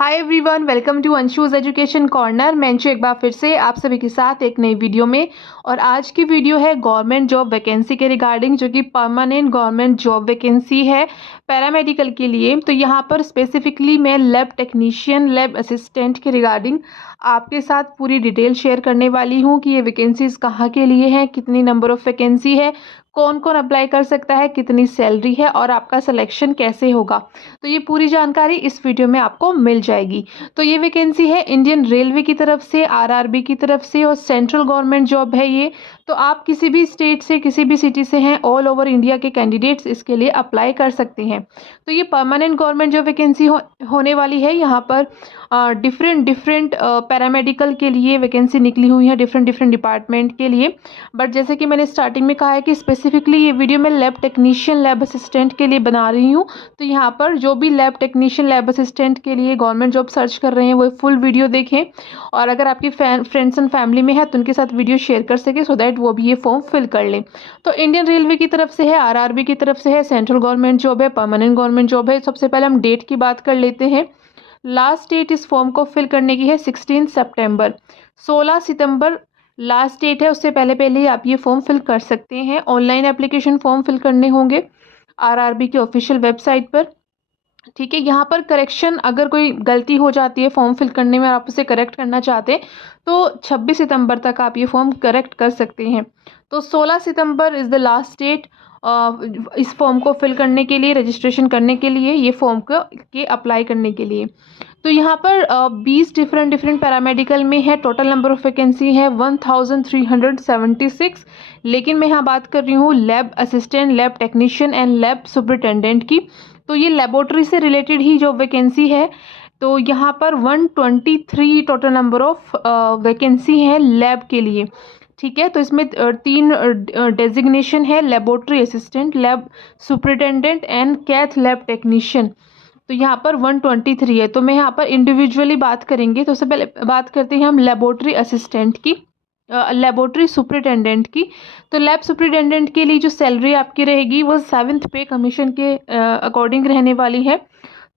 Hi everyone, welcome to Anshu's education corner. मैं अंशु एक बार फिर से आप सभी के साथ एक नई वीडियो में। और आज की वीडियो है गवर्नमेंट जॉब वैकेंसी के रिगार्डिंग, जो कि परमानेंट गवर्नमेंट जॉब वैकेंसी है पैरामेडिकल के लिए। तो यहाँ पर स्पेसिफिकली मैं लैब टेक्नीशियन, लैब असिस्टेंट के रिगार्डिंग आपके साथ पूरी डिटेल शेयर करने वाली हूँ कि ये वैकेंसीज कहाँ के लिए हैं, कितनी नंबर ऑफ़ वैकेंसी है, कौन कौन अप्लाई कर सकता है, कितनी सैलरी है और आपका सिलेक्शन कैसे होगा। तो ये पूरी जानकारी इस वीडियो में आपको मिल जाएगी। तो ये वैकेंसी है इंडियन रेलवे की तरफ से, आरआरबी की तरफ से और सेंट्रल गवर्नमेंट जॉब है ये। तो आप किसी भी स्टेट से, किसी भी सिटी से हैं, ऑल ओवर इंडिया के कैंडिडेट्स इसके लिए अप्लाई कर सकते हैं। तो ये परमानेंट गवर्नमेंट जॉब वैकेंसी होने वाली है। यहाँ पर डिफरेंट पैरामेडिकल के लिए वैकेंसी निकली हुई है, डिफरेंट डिपार्टमेंट के लिए। बट जैसे कि मैंने स्टार्टिंग में कहा है कि स्पेसिफिकली ये वीडियो मैं लैब टेक्नीशियन, लैब असिस्टेंट के लिए बना रही हूँ। तो यहाँ पर जो भी लैब टेक्नीशियन, लैब असिस्टेंट के लिए गवर्नमेंट जॉब सर्च कर रहे हैं वो फुल वीडियो देखें, और अगर आपकी फ्रेंड्स एंड फैमिली में है तो उनके साथ वीडियो शेयर कर सके, सो दैट वो भी ये फॉर्म फिल कर लें। तो इंडियन रेलवे की तरफ से है, आरआरबी की तरफ से है, सेंट्रल गवर्नमेंट जॉब है, परमानेंट गवर्नमेंट जॉब है। सबसे पहले हम डेट की बात कर लेते हैं। लास्ट डेट इस फॉर्म को फिल करने की है 16 सितंबर। 16 सितंबर लास्ट डेट है, उससे पहले ही आप ये फॉर्म फिल कर सकते हैं। ऑनलाइन एप्लीकेशन फॉर्म फिल करने होंगे आरआरबी की ऑफिशियल वेबसाइट पर। ठीक है, यहाँ पर करेक्शन, अगर कोई गलती हो जाती है फॉर्म फिल करने में और आप उसे करेक्ट करना चाहते हैं तो 26 सितंबर तक आप ये फॉर्म करेक्ट कर सकते हैं। तो 16 सितंबर इज़ द लास्ट डेट इस फॉर्म को फिल करने के लिए, रजिस्ट्रेशन करने के लिए, ये फॉर्म के अप्लाई करने के लिए। तो यहाँ पर 20 डिफरेंट पैरामेडिकल में है। टोटल नंबर ऑफ वैकेंसी है 1376। लेकिन मैं यहाँ बात कर रही हूँ lab assistant, lab technician and lab superintendent की। तो ये लेबोरेटरी से रिलेटेड ही जो वैकेंसी है। तो यहाँ पर 123 टोटल नंबर ऑफ वैकेंसी है लैब के लिए। ठीक है, तो इसमें 3 डेजिग्नेशन है: laboratory assistant, lab superintendent and cath lab technician. तो यहाँ पर 123 है। तो मैं यहाँ पर इंडिविजुअली बात करेंगे। तो सबसे पहले बात करते हैं हम लेबोरेटरी असिस्टेंट की, लेबोरेटरी सुपरिटेंडेंट की। तो लैब सुपरिटेंडेंट के लिए जो सैलरी आपकी रहेगी वो 7th पे कमीशन के अकॉर्डिंग रहने वाली है।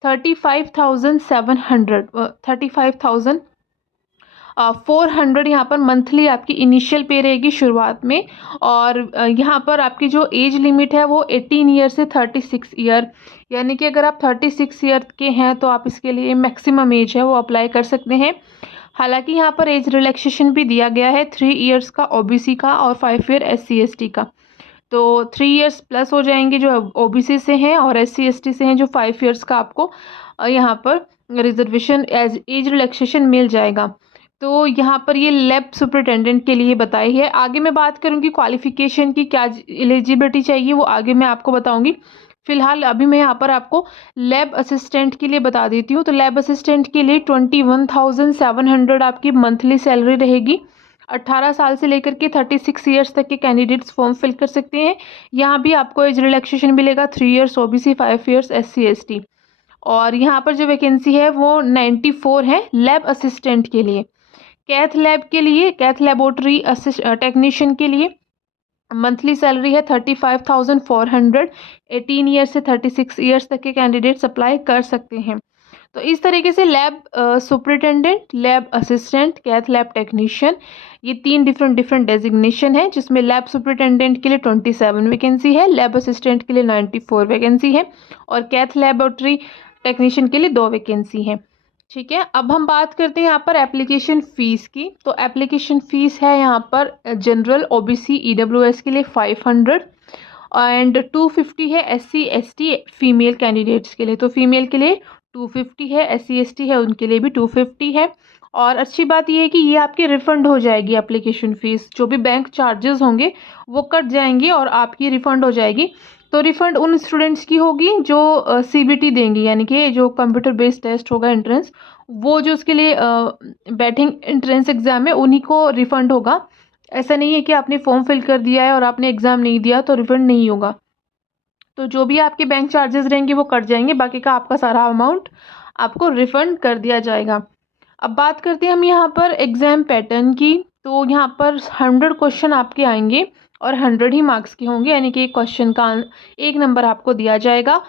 35,400 यहाँ पर मंथली आपकी इनिशियल पे रहेगी शुरुआत में। और यहाँ पर आपकी जो एज लिमिट है वो 18 ईयर से 36 ईयर, यानी कि अगर आप 36 ईयर के हैं तो आप इसके लिए मैक्सिमम एज है वो अप्लाई कर सकते हैं। हालांकि यहाँ पर एज रिलैक्सेशन भी दिया गया है, 3 इयर्स का ओबीसी का और 5 ईयर SC ST का। तो 3 इयर्स प्लस हो जाएंगे जो ओबीसी से हैं, और SC ST से हैं जो 5 इयर्स का आपको यहाँ पर रिजर्वेशन एज रिलैक्सेशन मिल जाएगा। तो यहाँ पर ये लैब सुपरिटेंडेंट के लिए बताई है। आगे मैं बात करूँगी क्वालिफिकेशन की, क्या एलिजिबिलिटी चाहिए वो आगे मैं आपको बताऊँगी। फिलहाल अभी मैं यहाँ पर आपको लैब असिस्टेंट के लिए बता देती हूँ। तो लैब असिस्टेंट के लिए 21,700 आपकी मंथली सैलरी रहेगी। 18 साल से लेकर के 36 ईयर्स तक के कैंडिडेट्स फॉर्म फिल कर सकते हैं। यहाँ भी आपको एज रिलैक्सेशन मिलेगा, 3 years OBC, 5 years SC ST। और यहाँ पर जो वैकेंसी है वो 94 है लैब असिस्टेंट के लिए। कैथ लैब के लिए, कैथ लेबोरेटरी टेक्नीशियन के लिए मंथली सैलरी है 35,400। 18 ईयर से 36 ईयर्स तक के कैंडिडेट्स अप्लाई कर सकते हैं। तो इस तरीके से lab superintendent, lab assistant, cath lab technician, ये 3 डिफरेंट डेजिग्नेशन है, जिसमें लैब सुपरिटेंडेंट के लिए 27 वैकेंसी है, लैब असिस्टेंट के लिए 94 वैकेंसी है और कैथ लैबोरेटरी टेक्नीशियन के लिए 2 वैकेंसी है। ठीक है, अब हम बात करते हैं यहाँ पर एप्लीकेशन फ़ीस की। तो एप्लीकेशन फ़ीस है यहाँ पर जनरल, OBC, EWS के लिए 500 एंड 250 है SC ST फीमेल कैंडिडेट्स के लिए। तो फीमेल के लिए 250 है, SC ST है उनके लिए भी 250 है। और अच्छी बात यह है कि ये आपकी रिफ़ंड हो जाएगी एप्लीकेशन फ़ीस, जो भी बैंक चार्जेस होंगे वो कट जाएंगे और आपकी रिफ़ंड हो जाएगी। तो रिफ़ंड उन स्टूडेंट्स की होगी जो CBT देंगे, यानी कि जो कंप्यूटर बेस्ड टेस्ट होगा एंट्रेंस, वो जो उसके लिए बैठेंगे एंट्रेंस एग्ज़ाम में, उन्हीं को रिफ़ंड होगा। ऐसा नहीं है कि आपने फॉर्म फिल कर दिया है और आपने एग्ज़ाम नहीं दिया तो रिफ़ंड नहीं होगा। तो जो भी आपके बैंक चार्जेस रहेंगे वो कट जाएंगे, बाकी का आपका सारा अमाउंट आपको रिफ़ंड कर दिया जाएगा। अब बात करते हैं हम यहाँ पर एग्ज़ाम पैटर्न की। तो यहाँ पर 100 क्वेश्चन आपके आएंगे और 100 ही मार्क्स के होंगे, यानी कि एक क्वेश्चन का 1 नंबर आपको दिया जाएगा।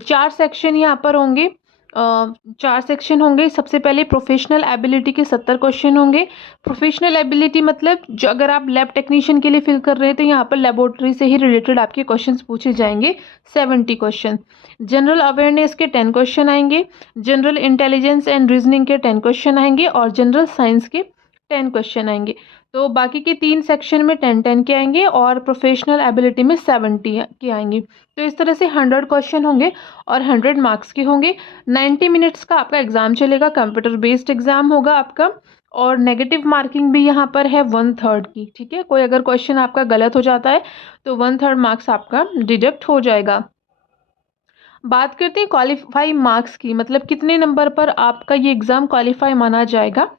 4 सेक्शन यहाँ पर होंगे। 4 सेक्शन होंगे। सबसे पहले प्रोफेशनल एबिलिटी के 70 क्वेश्चन होंगे। प्रोफेशनल एबिलिटी मतलब जो अगर आप लैब टेक्नीशियन के लिए फिल कर रहे हैं तो यहाँ पर लेबोरेटरी से ही रिलेटेड आपके क्वेश्चंस पूछे जाएंगे, 70 क्वेश्चन। जनरल अवेयरनेस के 10 क्वेश्चन आएंगे, जनरल इंटेलिजेंस एंड रीजनिंग के 10 क्वेश्चन आएंगे और जनरल साइंस के 10 क्वेश्चन आएंगे। तो बाकी के 3 सेक्शन में 10-10 के आएंगे और प्रोफेशनल एबिलिटी में 70 के आएंगे। तो इस तरह से 100 क्वेश्चन होंगे और 100 मार्क्स के होंगे। 90 मिनट्स का आपका एग्जाम चलेगा, कंप्यूटर बेस्ड एग्जाम होगा आपका, और नेगेटिव मार्किंग भी यहाँ पर है 1/3 की। ठीक है, कोई अगर क्वेश्चन आपका गलत हो जाता है तो 1/3 मार्क्स आपका डिडक्ट हो जाएगा। बात करते हैं क्वालिफाई मार्क्स की, मतलब कितने नंबर पर आपका ये एग्ज़ाम क्वालिफाई माना जाएगा।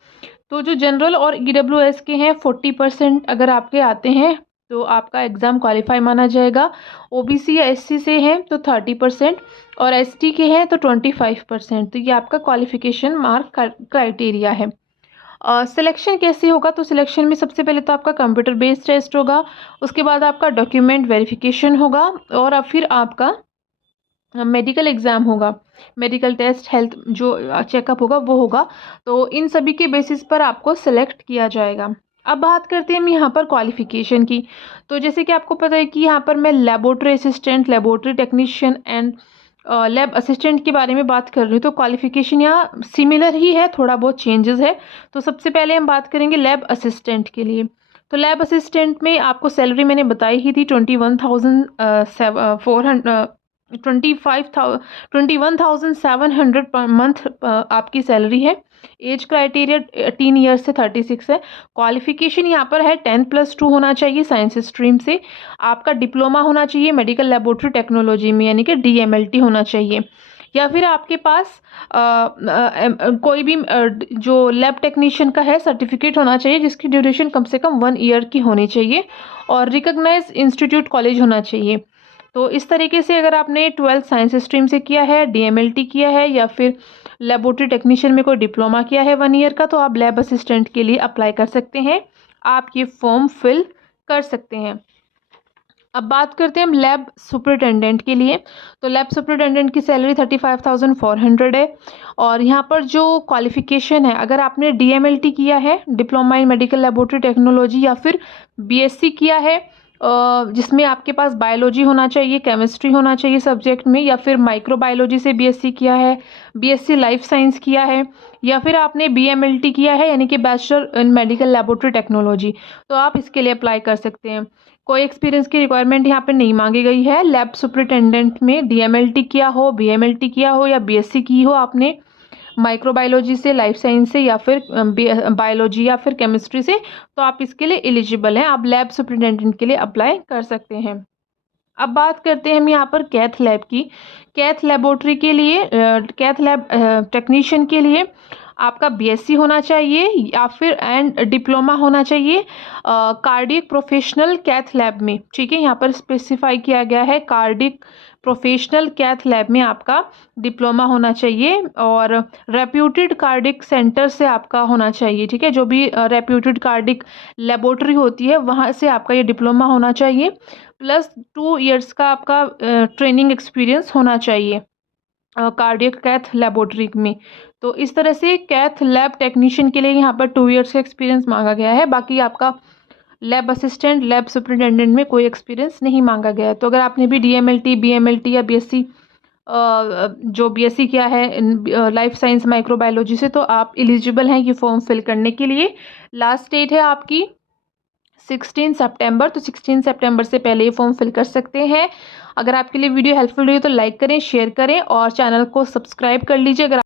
तो जो जनरल और EWS के हैं 40% अगर आपके आते हैं तो आपका एग्ज़ाम क्वालिफाई माना जाएगा। OBC या SC से हैं तो 30% और ST के हैं तो 25%। तो ये आपका क्वालिफिकेशन मार्क क्राइटेरिया है। सिलेक्शन कैसे होगा, तो सिलेक्शन में सबसे पहले तो आपका कंप्यूटर बेस्ड टेस्ट होगा, उसके बाद आपका डॉक्यूमेंट वेरिफिकेशन होगा और अब फिर आपका मेडिकल एग्ज़ाम होगा, मेडिकल टेस्ट, हेल्थ जो चेकअप होगा वो होगा। तो इन सभी के बेसिस पर आपको सेलेक्ट किया जाएगा। अब बात करते हैं हम यहाँ पर क्वालिफ़िकेशन की। तो जैसे कि आपको पता है कि यहाँ पर मैं laboratory assistant, laboratory technician and lab assistant के बारे में बात कर रही हूँ। तो क्वालिफ़िकेशन यहाँ सिमिलर ही है, थोड़ा बहुत चेंजेस है। तो सबसे पहले हम बात करेंगे लैब असिस्टेंट के लिए। तो लैब असिस्टेंट में आपको सैलरी मैंने बताई ही थी 21,700 पर मंथ आपकी सैलरी है। एज क्राइटेरिया 18 ईयर्स से 36 है। क्वालिफिकेशन यहाँ पर है 10+2 होना चाहिए साइंस स्ट्रीम से। आपका डिप्लोमा होना चाहिए मेडिकल लेबोरेटरी टेक्नोलॉजी में, यानी कि DMLT होना चाहिए, या फिर आपके पास कोई भी जो लैब टेक्नीशियन का है सर्टिफिकेट होना चाहिए जिसकी ड्यूरेशन कम से कम 1 ईयर की होनी चाहिए और रिकॉग्नाइज्ड इंस्टीट्यूट कॉलेज होना चाहिए। तो इस तरीके से अगर आपने 12th साइंस स्ट्रीम से किया है, DMLT किया है या फिर लेबोरेटरी टेक्नीशियन में कोई डिप्लोमा किया है 1 ईयर का, तो आप लैब असिस्टेंट के लिए अप्लाई कर सकते हैं, आप ये फॉर्म फिल कर सकते हैं। अब बात करते हैं हम लैब सुपरिटेंडेंट के लिए। तो लैब सुपरिटेंडेंट की सैलरी 35,400 है और यहाँ पर जो क्वालिफिकेशन है, अगर आपने DMLT किया है, diploma in medical laboratory technology, या फिर BSc किया है जिसमें आपके पास बायोलॉजी होना चाहिए, केमिस्ट्री होना चाहिए सब्जेक्ट में, या फिर माइक्रोबायोलॉजी से BSc किया है, BSc लाइफ साइंस किया है, या फिर आपने BMLT किया है यानी कि bachelor in medical laboratory technology, तो आप इसके लिए अप्लाई कर सकते हैं। कोई एक्सपीरियंस की रिक्वायरमेंट यहाँ पे नहीं मांगी गई है। लैब सुपरिटेंडेंट में DMLT किया हो, BMLT किया हो या BSc की हो आपने माइक्रोबायोलॉजी से, लाइफ साइंस से, या फिर बायोलॉजी या फिर केमिस्ट्री से, तो आप इसके लिए एलिजिबल हैं, आप लैब सुपरिटेंडेंट के लिए अप्लाई कर सकते हैं। अब बात करते हैं हम यहाँ पर कैथ लैब की। कैथ लेबोरेटरी के लिए, कैथ लैब टेक्नीशियन के लिए आपका BSc होना चाहिए या फिर एंड डिप्लोमा होना चाहिए कार्डियक प्रोफेशनल कैथ लैब में। ठीक है, यहाँ पर स्पेसिफाई किया गया है कार्डियक प्रोफेशनल कैथ लैब में आपका डिप्लोमा होना चाहिए और रेप्यूटेड कार्डिक सेंटर से आपका होना चाहिए। ठीक है, जो भी रेप्यूटेड कार्डिक लेबोरेटरी होती है वहाँ से आपका ये डिप्लोमा होना चाहिए, प्लस 2 इयर्स का आपका ट्रेनिंग एक्सपीरियंस होना चाहिए कार्डियक कैथ लेबोरेटरी में। तो इस तरह से कैथ लैब टेक्नीशियन के लिए यहाँ पर 2 इयर्स का एक्सपीरियंस मांगा गया है। बाकी आपका लैब असिस्टेंट, लैब सुपरिटेंडेंट में कोई एक्सपीरियंस नहीं मांगा गया है। तो अगर आपने भी DMLT, BMLT या BSc जो BSc किया है लाइफ साइंस माइक्रोबायोलॉजी से, तो आप एलिजिबल हैं ये फॉर्म फिल करने के लिए। लास्ट डेट है आपकी 16 सितंबर, तो 16 सितंबर से पहले ये फॉर्म फिल कर सकते हैं। अगर आपके लिए वीडियो हेल्पफुल रही तो लाइक करें, शेयर करें और चैनल को सब्सक्राइब कर लीजिए। अगर